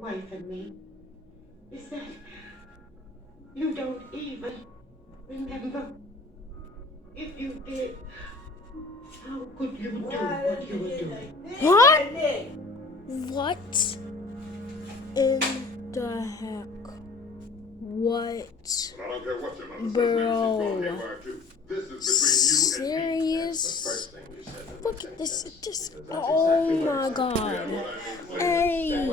wife and me is that you don't even remember. If you did, how could you do what you were doing? What? What in the heck? What? Bro. Serious? Look at this. Oh my god. Hey.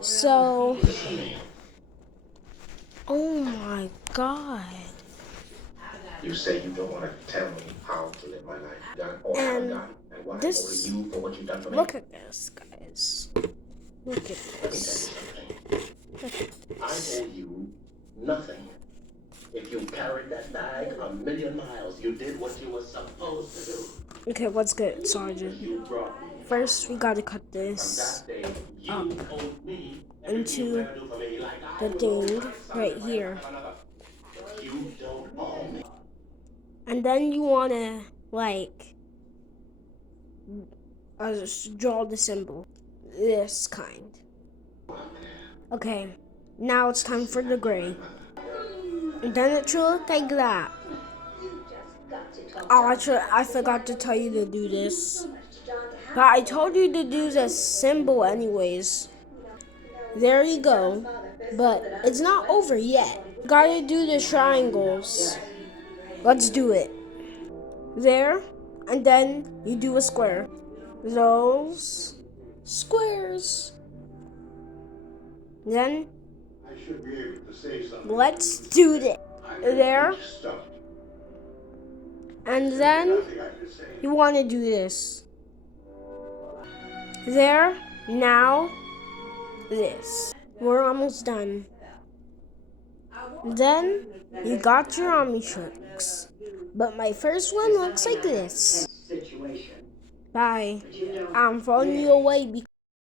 So. Oh my god. You say you don't want to tell me how to live my life. And what this. I owe you for what you've done for me. Look at this, guys. Look at this. I owe you nothing. If you carried that bag 1,000,000 miles, you did what you were supposed to do. Okay, what's good, Sergeant? First, we gotta cut this up into the thing right here. And then you wanna, like, just draw the symbol. This kind. Okay, now it's time for the gray. And then it should look like that. Oh, I forgot to tell you to do this. But I told you to do the symbol anyways. There you go. But it's not over yet. Gotta do the triangles. Let's do it. There. And then you do a square. Those squares. Then let's do it. There. And then you want to do this. There. Now this. We're almost done. Then you got your omnitrix. But my first one looks like this. Bye. I'm throwing you away because